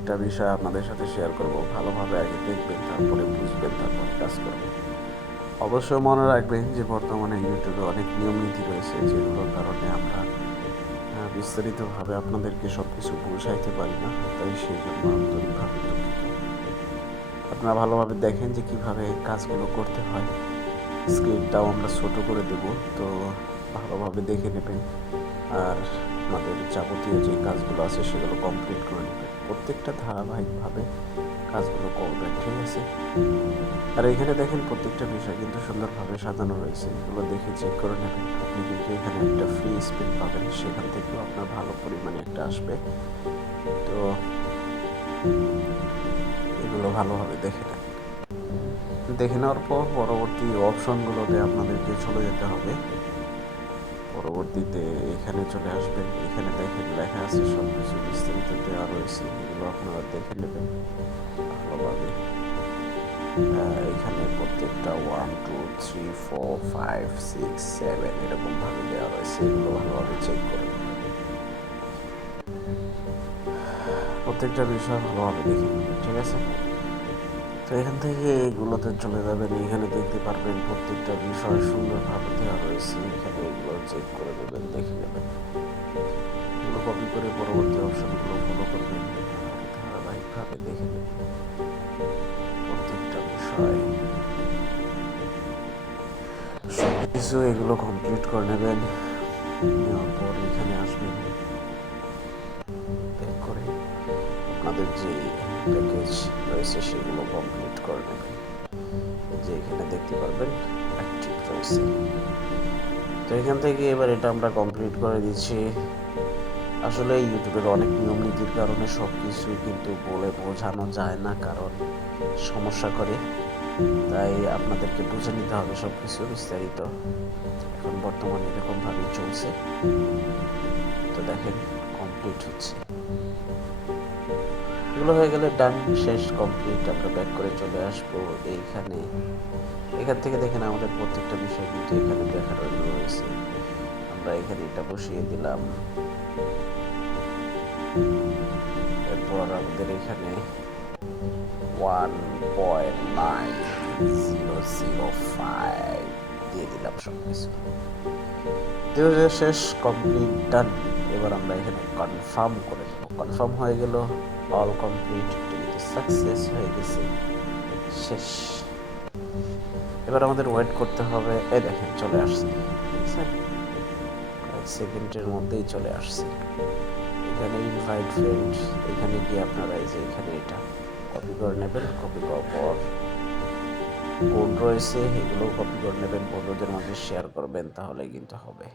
একটা বিষয় আপনাদের সাথে শেয়ার করব। ভালোভাবে আগে দেখবেন, তারপরে বুঝবেন, তারপরে কাজ করবেন। অবশ্যই মনে রাখবেন যে বর্তমানে ইউটিউবে অনেক নিয়ম নীতি রয়েছে, যেগুলোর কারণে আমরা বিস্তারিতভাবে আপনাদেরকে সব কিছু বুঝাইতে পারি না। তাই সেই জন্য আন্তরিকভাবে দুঃখিত। আপনারা ভালোভাবে দেখেন যে কিভাবে কাজগুলো করতে হয়। স্ক্রিনটাও আমরা ছোট করে দেব, তো ভালোভাবে দেখে নেবেন। আর আপনাদের যাবতীয় যে কাজগুলো আছে সেগুলো কমপ্লিট করে নেবেন। প্রত্যেকটা ধারাবাহিকভাবে কাজগুলো করবেন, ঠিক আছে? আর এখানে দেখেন প্রত্যেকটা বিষয় কিন্তু সুন্দরভাবে সাজানো রয়েছে। এগুলো দেখে চেক করে নেবেন। আপনি কিন্তু এখানে একটা ফ্রি স্পিন পাবেন, সেখান থেকেও আপনার ভালো পরিমাণে একটা আসবে। তো এগুলো ভালোভাবে দেখে নেন। দেখে নেওয়ার পর পরবর্তী অপশনগুলোতে আপনাদেরকে চলে যেতে হবে। পরবর্তীতে এখানে চলে আসবেন। এখানে দেখেন লেখা আছে, সব কিছু বিস্তারিত দেওয়া রয়েছে। এগুলো আপনারা দেখে নেবেন ভালোভাবে। এখানে প্রত্যেকটা 1 2 3 4 5 6 7 এরকমভাবে দেওয়া রয়েছে। এগুলো ভালোভাবে চেক করে নেবেন। প্রত্যেকটা বিষয় ভালোভাবে দেখে নেবেন, ঠিক আছে? তো এখান থেকে এগুলোতে চলে যাবেন। এখানে দেখতে পারবেন প্রত্যেকটা বিষয় সুন্দরভাবে দেওয়া রয়েছে। এখানে এগুলো চেক করে নেবেন, দেখে নেবেন। এগুলো কপি করে পরবর্তী অপশনগুলো ফলো করবেন আর ধারাবাহিকভাবে দেখে নেবেন প্রত্যেকটা বিষয়। সব কিছু এগুলো কমপ্লিট করে নেবেন। নেওয়ার পর এখানে আসবেন, ব্যাক করে আপনাদের যে প্যাকেজ রয়েছে সেগুলো কমপ্লিট করে নেবেন। যে এখানে দেখতে পারবেন অ্যাক্টিভ রয়েছে। তো এখান থেকে এবার এটা আমরা কমপ্লিট করে দিচ্ছি। আসলে ইউটিউবের অনেক নিয়ম নীতির কারণে সব কিছু কিন্তু বলে বোঝানো যায় না, কারণ সমস্যা করে। তাই আপনাদেরকে বুঝে নিতে হবে সব কিছু বিস্তারিত। এখন বর্তমানে এরকমভাবেই চলছে। তো দেখেন কমপ্লিট হচ্ছে। এগুলো হয়ে গেলে ডান, শেষ, কমপ্লিট। আমরা ব্যাক করে চলে আসবো এইখানে। এখান থেকে দেখেন আমাদের প্রত্যেকটা বিষয় কিন্তু এখানে দেখানো রয়েছে। আমরা এখানে এটা বসিয়ে দিলাম। এরপর আমাদের এখানে 1.9005 দিয়ে দিলাম সব কিছু। শেষ, কমপ্লিট, ডান। এবার আমরা এখানে কনফার্ম করে দেবো। কনফার্ম হয়ে গেল, অল কমপ্লিট, এটা কিন্তু সাকসেস হয়ে গেছে, শেষ। এবার আমাদের ওয়েট করতে হবে। এই দেখেন চলে আসছে, দেখছেন? কয়েক সেকেন্ডের মধ্যেই চলে আসছে। এখানে ইনভাইট ফ্রেন্ড, এখানে গিয়ে আপনারা এই যে এখানে এটা কপি করে নেবেন। কপি করার পর কোড রয়েছে, এগুলো কপি করে নেবেন, বন্ধুদের মাঝে শেয়ার করবেন, তাহলে কিন্তু হবে।